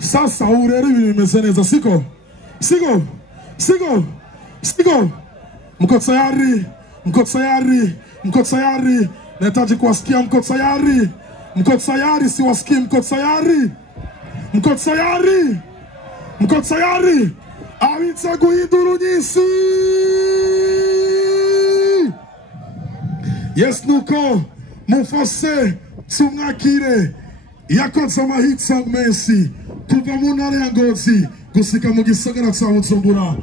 Sasa ureri vimeseneza siko. Mko tayari? Mko tayari? Nahitaji kuwasikia mko tayari? Mko tayari? Siwasikii mko tayari? Mko tayari? Mko tayari? Awitsa guhindura nyisi. Yes nuko mufase tumwakire yakoze amahitsa menshi kuva mu ntara ya Ngozi gusika mu gisagara cya Bujumbura.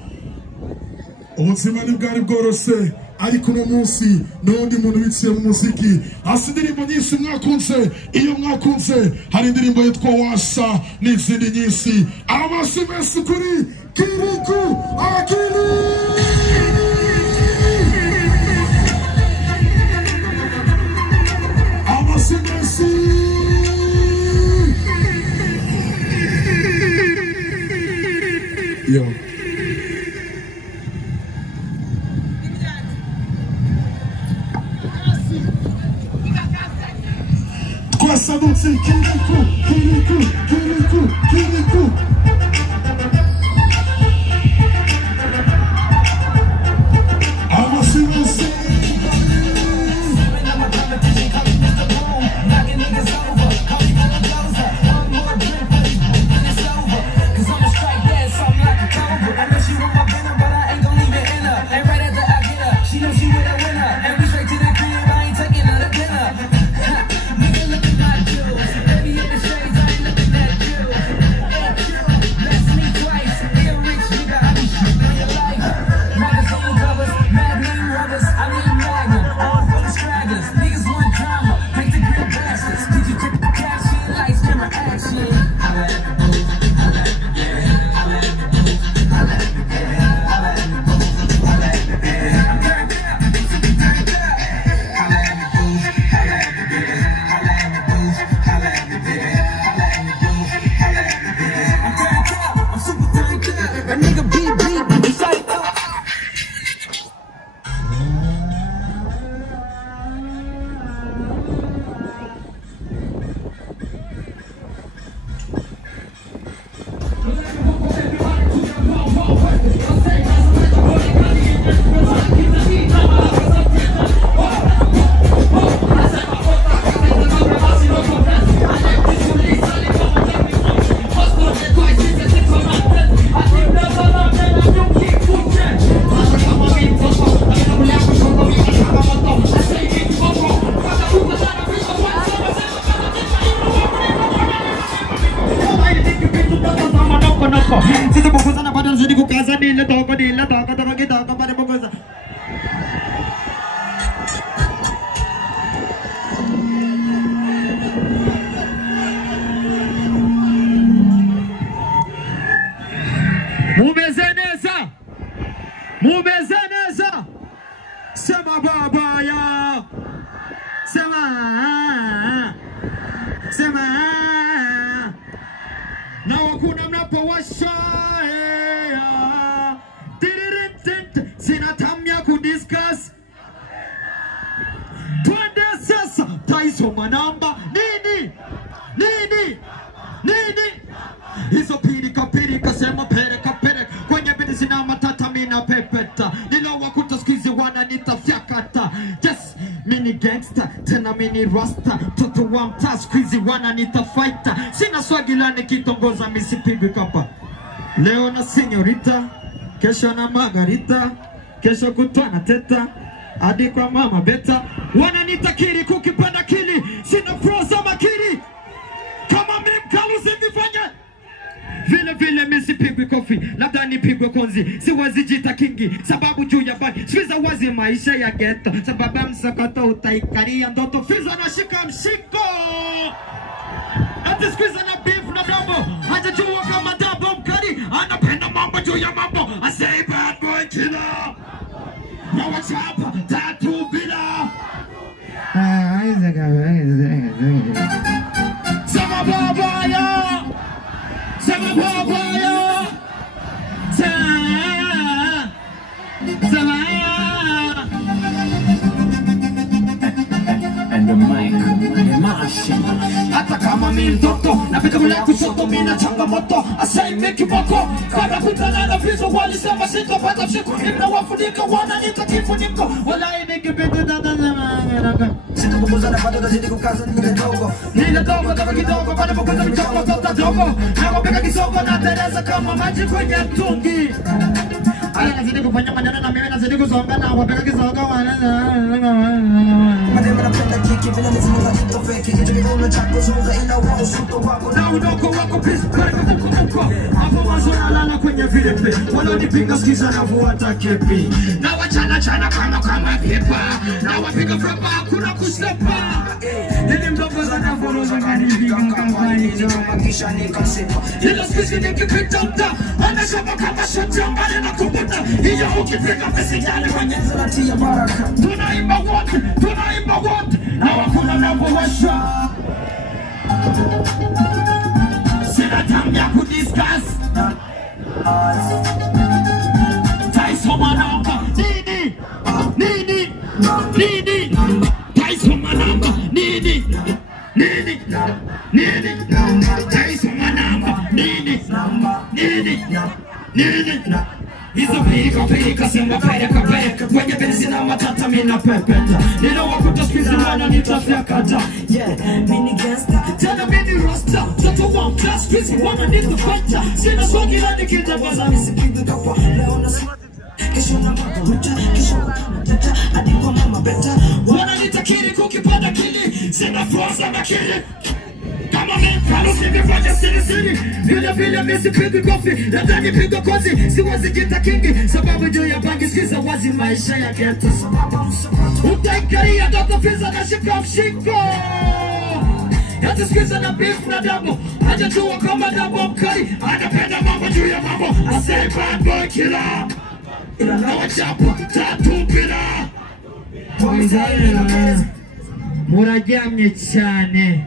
Ubuzima ntibwari bworoshe ariko uno munsi n'undi muntu biciye mu muziki. Hasi indirimbo nyinshi mwakunze, iyo mwakunze hari indirimbo yitwa Washa n'izindi nyinshi. Amashyi menshi kuri Kiriku Akili. Amashyi menshi. Yo. Questa voce Kiriku. Mumezeneza sema baba ya sema na wakuna mnapowasha sina tamya kudiscuss twende sasa taisoma namba nini hizo pirika sema pereka kwenye bidi zina matata mina pepeta nilo wakuta skizi wana nitafyakata yes mini gangster tena mini rasta toto wa mta skizi wana nitafighter sina swagilani kitongoza misipigwi kapa leo na senyorita kesho na Margarita kesho kutwa na teta hadi kwa mama beta wana nitakiri kukipanda kili sina froza makiri kama mimkalu sivifanya vile misipigwi kofi labda nipigwe konzi siwezi jita kingi sababu juu ya bani siwiza wazi maisha ya ghetto sababu msakato utaikaria ndoto fiza na shika mshiko ati squeeze na beef na mambo hajajua kama dabo mkali anapenda mambo juu ya mambo I say bad boy killer na wachapa tatu bila sama baba ya sama baba ya sama and the mic the machine hata kama mi mtoto napita kule kushoto mina changamoto asai miki boko kabla kutana na vizo walisema sitopata siku nina wafunika wananiita kifuniko walai nikipita dada sitapunguza na bado nazidi kukaza nile dogo dogo kidogo bado pokuza mchoko tota dogo na wapeka kisoko na tereza kama maji kwenye mtungi ala nazidi kufanya maneno na mimi nazidi kusonga na wapeka kisoko madema napenda kiki bila nizimunga ito feki kitu kidono chako zonga ila wao suto wako na udoko wako pisi kwenye muko hapo mazona lala kwenye vilepe walonipinga skiza na vuata kepi na wachana chana kama vipa na wapiga frapa hakuna kusepa nili mdogo za na voloza kaniviga kampani kisha nikasepa ila skisi nikipita mta anashaba kama shoti ambale na kubuta hiyo ukipika mesinyali kwenye zalati ya baraka tunaimba wote na wakuna na kuwasha sina tamu ya kudiscuss taisoma namba nini taisoma namba nini taisoma namba nini hizo pika sema pereka kwenye benzina matata mina pepeta nilo wakuta skizi wana nitafyakata mini gangsta tena mini rasta toto wa mta skizi wana nitafata sina swagi la nikita waza nisipiga kapa leo na kesho na mabuta kesho matata adiko mama beta wana nitakiri kukipanda kili sina froza na kili kama mifano sivifanya siri vile misipigi kofi nadhani pigo kozi siwezi kita kingi sababu juu ya bangi sikiza wazi maisha ya ghetto utaikaria doto fiza na shika mshiko hata sikiza na beef na dabo hajajua kama dabo mkali anapenda mambo juu ya mambo I say bad boy killer na wachapo tatu bila muraryamye cyane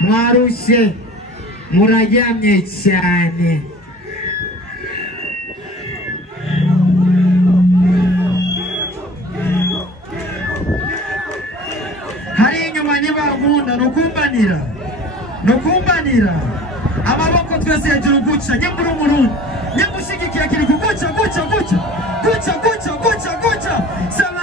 mwarushe muraryamye cyane hari inyuma nibagunda nukumbanira amaboko twese hejuru guca nyambura umurundi nyamushigikiye kiri kuguca guca sama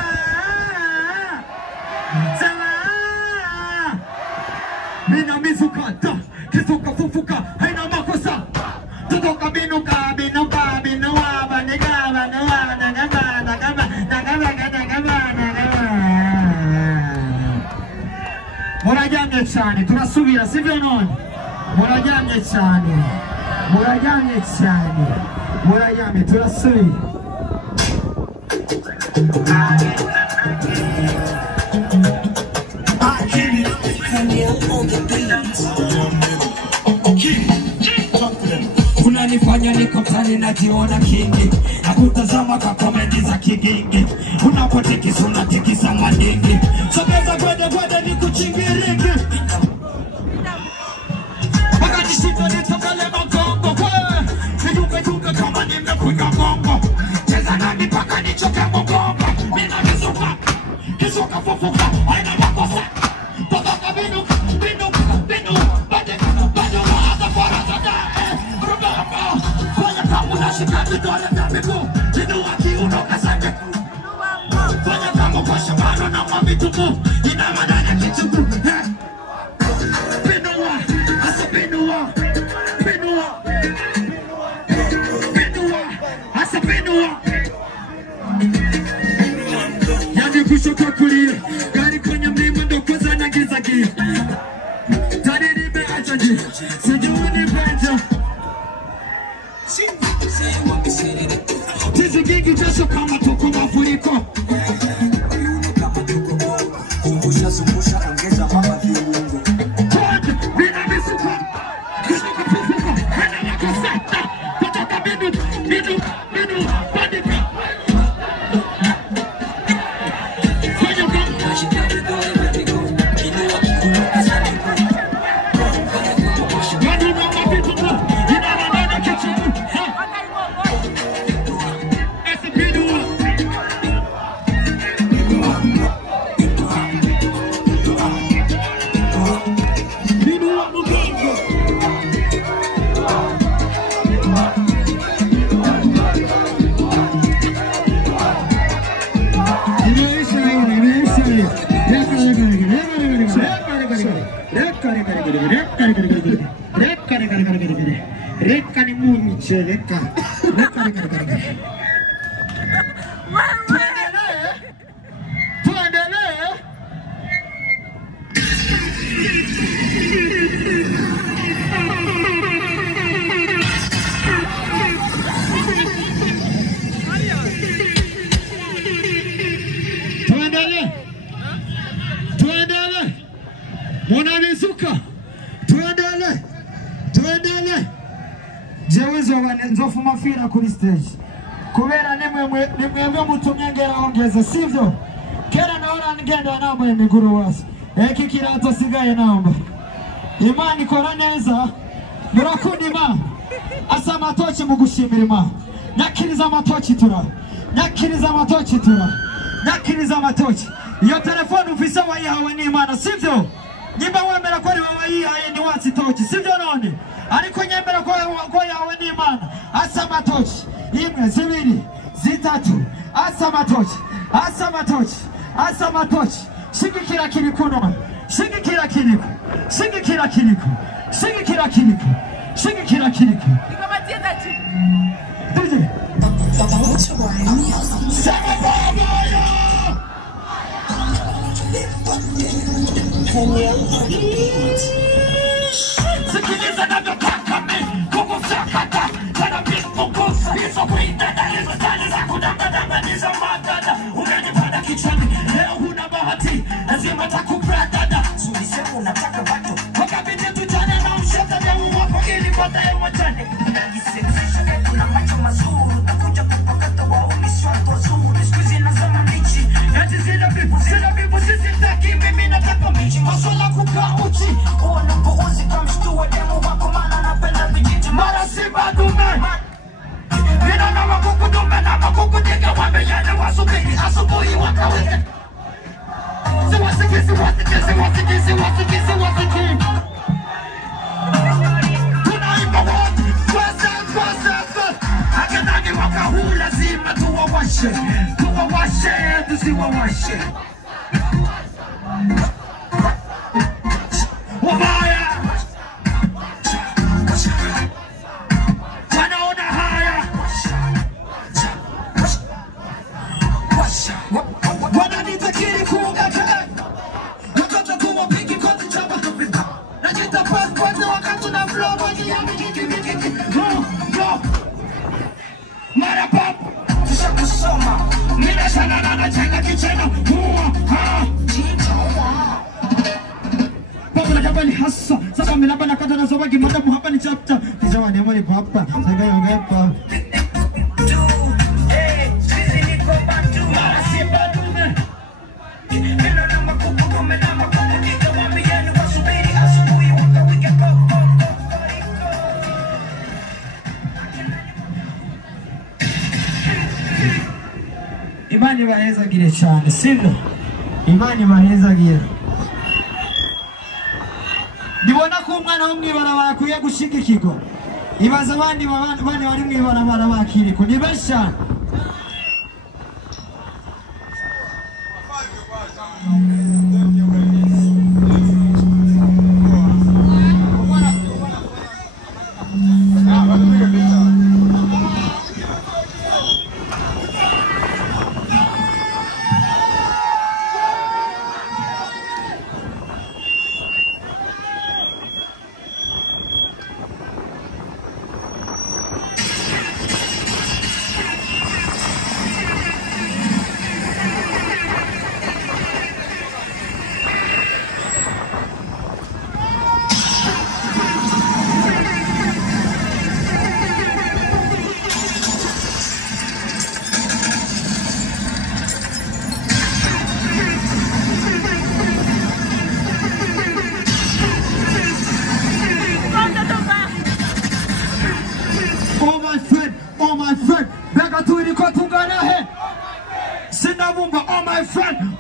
mina mizukata kisuka fufuka haina makosa tutoka binuka binuwa negaba muraryamye cyane turasubira sivyo none muraryamye turasubira unanifanya niko mtani najiona kingi na kutazama kwa komedi za kigingi unapotikisa unatikisa mandingi sogeza gwede ni kuchingiriki wakati shito nitokale magongo nijuke kama nimekunywa gongo cheza nami paka nichoke mgongo mina kisuka fufuka haina makosa totoka binu bado hata faraza fanya kama unashika vidole vya miguu inua kiuno kasake fanya kama kwa shambano na mavitumu ina madani ya kichuku yani kushoka kulia gari kwenye mlima ndo kwanza nagiza gia tani nimeacha njia sijui nipenda tizi gingi jasho kama tuko mafuriko Zungusha ongeza mama viungo bila misuka kisuka fufuka hana makosata kutoka binu bandika fanya kama wadu na mavitumu ina manana kichumu Reka ni munyiche, reka. Tuendelee. Mwananisuka. Tuendele. Jewezo wanenzofu mafira kuri stage. Kubera nimwe mutumyengera ongeza sivyo. Kera naona ngenda namba emiguru wasi. Eki kirato sigaye namba. Imani kora neza. Murakunda Imana. Asa matochi mugushimira Imana. Nakiriza amatochi tura. Iyo telefone ufise wayihawe n'Imana sivyo? Nyimba wemera ko ari wayihaye ni watsi tochi sivyo none? Ariko nyembera ko yawe n'Imana. Asa matochi. Imwe zibiri zitatu. Asa matochi. Shigikira kirikuno. Shigikira kiriko. Nikamatia tatu. Duje. Sikiliza navyotaka mimi kukusakata kana bismukusa hizo kuitenda hizo stali za kudanganya nizo magada unanipanda kichwani leo huna bahati lazima takubradada sulisema unataka watu wakabidi tutane na mshota damu wako ili potaye mwachane najisexisha kuna macho mazuri utakuja kupakata waumi swatu wazuri sikuizi na zama nichi yati zila bibu sisi taki mimi nataka michi maswala kukaa uchi uona mpuuzi kamshtua demo wako mana napenda vijiti mara simba dume vina na makuku dume na makuku diga wameyane wasubiri asubuhi wakaweke siwasikisi tunaimba wote kwasa hakanagi mwaka huu lazima tuwawashe tusiwawashe wabaya wanaona haya wananitakiri kuungaka watoto kuwapigi kote chapa najita passport wakati na flow moja ya mikiki mara pop tusha kusoma mina shanana na chenga kicheno Papa nakabali hasa sasa milaba nakata na zawagi madamu hapa ni chapter kizawa ni mwali papa sanga yongepa Imani baheza gire cyane sivyo Imani baheza gire Nibona ko umwana wo mwibarabara kuye gushigikirwa ibaza abandi bari mwibarabara bakiriko ni besha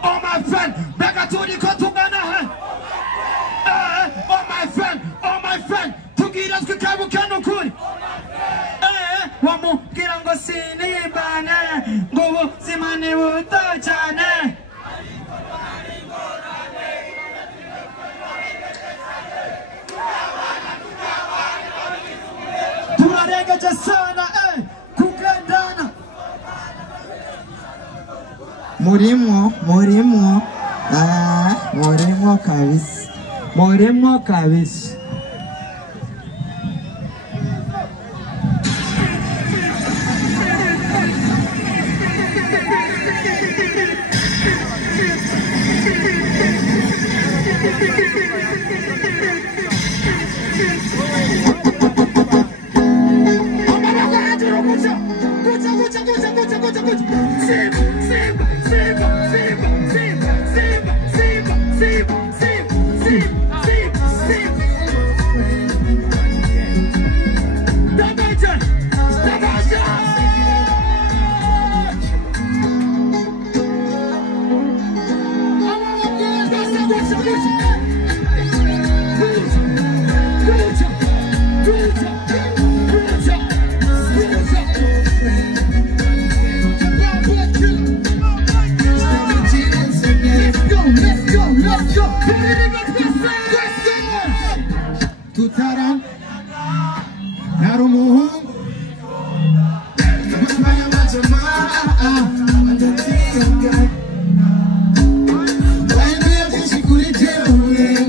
Oh my friend, Begatuni Kotugana. Oh my friend, Tugiras Kukabu Kanukuri. Wamu Kirango Sini Bane, Go Simani Utachane. Asante sana kugendana. Murimo kabisa. Murimo kabisa. Tutaram Narumuhu Maya Majama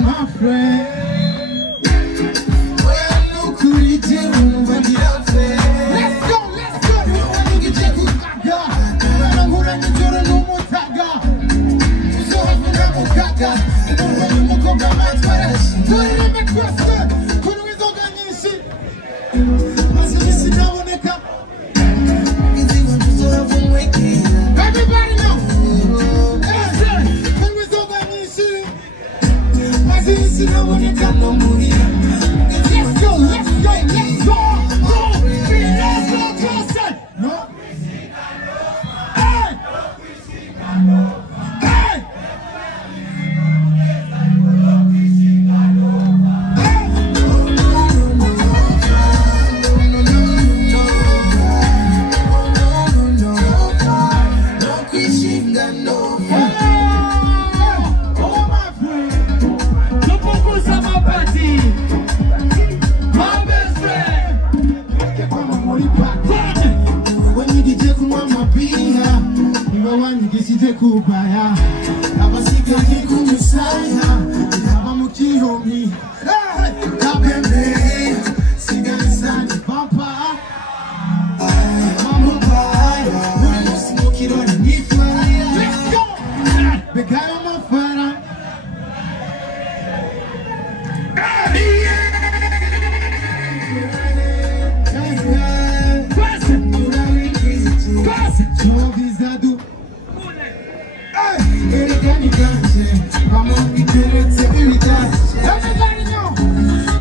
my friend. Let's go, let's go. Everybody know. Let's go, let's go, let's go. Let's go closer. No. Hey. Hey. Kubaya abasika kumusaya abamukihomi kabembe sigansani papa mamupaya muri simukiro ni fire. Let's go begayo mafara everybody know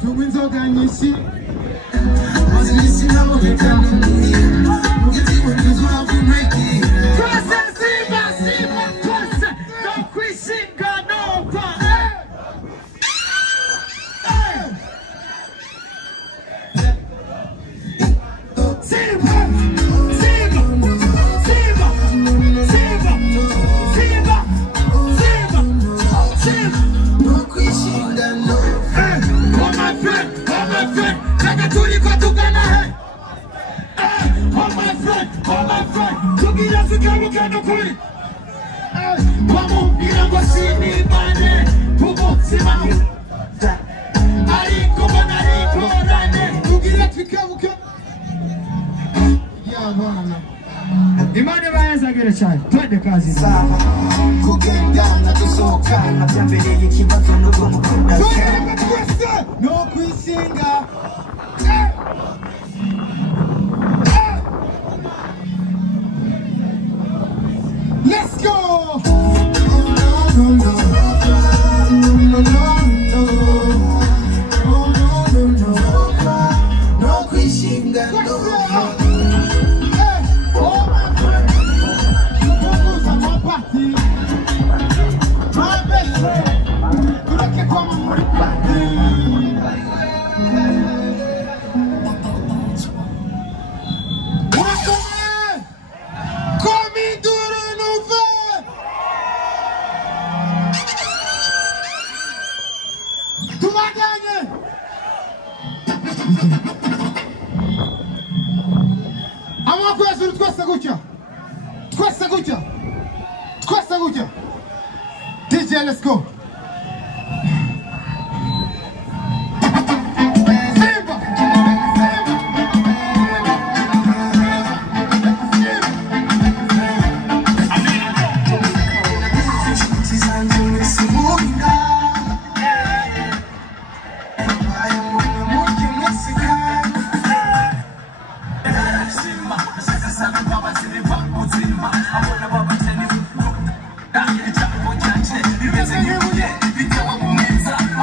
to win so can you see was listening now we can get it when you have to make it process process no quitting God no pa Imani bayanza gere cyane twende kazi saba kugendana dusohokana byambereye ikibazo n'ubwo mukunda no kwisinga let's go no kwishinga amaboko hejuru twese gutya twese gutya twese gutya DJ let's go